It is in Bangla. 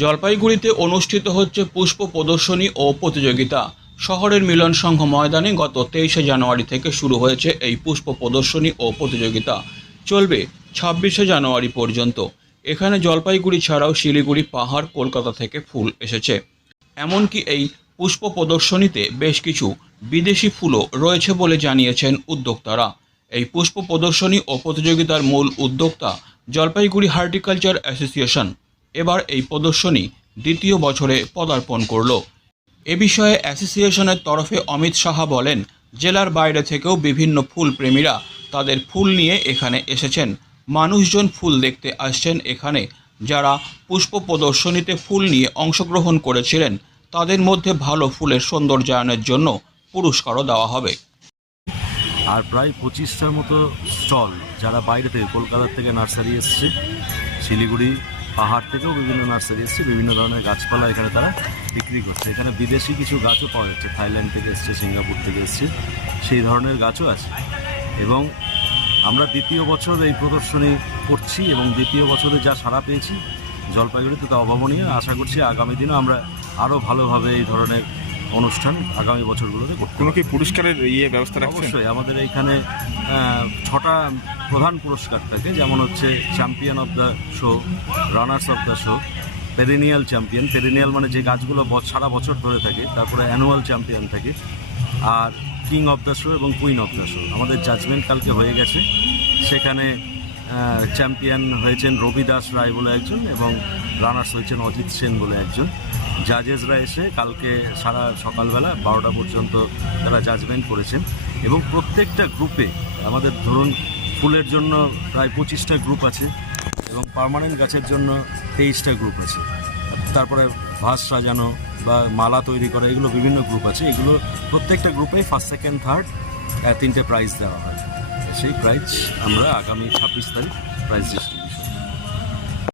জলপাইগুড়িতে অনুষ্ঠিত হচ্ছে পুষ্প প্রদর্শনী ও প্রতিযোগিতা। শহরের মিলন সংঘ ময়দানে গত 23শে জানুয়ারি থেকে শুরু হয়েছে এই পুষ্প প্রদর্শনী ও প্রতিযোগিতা। চলবে 26শে জানুয়ারি পর্যন্ত। এখানে জলপাইগুড়ি ছাড়াও শিলিগুড়ি, পাহাড়, কলকাতা থেকে ফুল এসেছে। এমনকি এই পুষ্প প্রদর্শনীতে বেশ কিছু বিদেশি ফুলও রয়েছে বলে জানিয়েছেন উদ্যোক্তারা। এই পুষ্প প্রদর্শনী ও প্রতিযোগিতার মূল উদ্যোক্তা জলপাইগুড়ি হর্টিকালচার অ্যাসোসিয়েশন। এবার এই প্রদর্শনী দ্বিতীয় বছরে পদার্পণ করল। এ বিষয়ে অ্যাসোসিয়েশনের তরফে অমিত সাহা বলেন, জেলার বাইরে থেকেও বিভিন্ন ফুল প্রেমীরা তাদের ফুল নিয়ে এখানে এসেছেন। মানুষজন ফুল দেখতে আসছেন এখানে। যারা পুষ্প প্রদর্শনীতে ফুল নিয়ে অংশগ্রহণ করেছিলেন তাদের মধ্যে ভালো ফুলের সৌন্দর্যায়নের জন্য পুরস্কারও দেওয়া হবে। আর প্রায় 25টার মতো স্টল, যারা বাইরে থেকে, কলকাতা থেকে নার্সারি এসছে, শিলিগুড়ি, পাহাড় থেকেও বিভিন্ন নার্সারি এসছে, বিভিন্ন ধরনের গাছপালা এখানে তারা বিক্রি করছে। এখানে বিদেশি কিছু গাছও পাওয়া যাচ্ছে, থাইল্যান্ড থেকে এসছে, সিঙ্গাপুর থেকে এসছে, সেই ধরনের গাছও আছে। এবং আমরা দ্বিতীয় বছর এই প্রদর্শনী করছি এবং দ্বিতীয় বছরে যা সাড়া পেয়েছি জলপাইগুড়িতে তা অভাবনীয়। আশা করছি আগামী দিনও আমরা আরও ভালোভাবে এই ধরনের অনুষ্ঠান আগামী বছরগুলোতে করতে। কোনো কি পুরস্কারের ব্যবস্থা রাখছেন? অবশ্যই আমাদের এইখানে 6টা প্রধান পুরস্কার থাকে, যেমন হচ্ছে champion of the show, runners of the show, perennial champion, perennial মানে যে গাছগুলো সারা বছর ধরে থাকে, তারপরে অ্যানুয়াল চ্যাম্পিয়ন থাকে, আর কিং অফ দ্য শো এবং কুইন অফ দ্য শো। আমাদের জাজমেন্ট কালকে হয়ে গেছে, সেখানে চ্যাম্পিয়ন হয়েছেন রবি দাস রায় বলে একজন এবং রানার্স হয়েছেন অজিত সেন বলে একজন। জাজেসরা এসে কালকে সারা সকালবেলা 12টা পর্যন্ত তারা জাজমেন্ট করেছেন এবং প্রত্যেকটা গ্রুপে আমাদের ধরুন ফুলের জন্য প্রায় 25টা গ্রুপ আছে এবং পার্মানেন্ট গাছের জন্য 23টা গ্রুপ আছে। তারপরে ভাস সাজানো বা মালা তৈরি করা, এগুলো বিভিন্ন গ্রুপ আছে। এগুলো প্রত্যেকটা গ্রুপে ফার্স্ট, সেকেন্ড, থার্ড 3টে প্রাইজ দেওয়া হয়। সেই প্রাইজ আমরা আগামী 26 তারিখ প্রাইজ ডিস্ট্রিবিউশন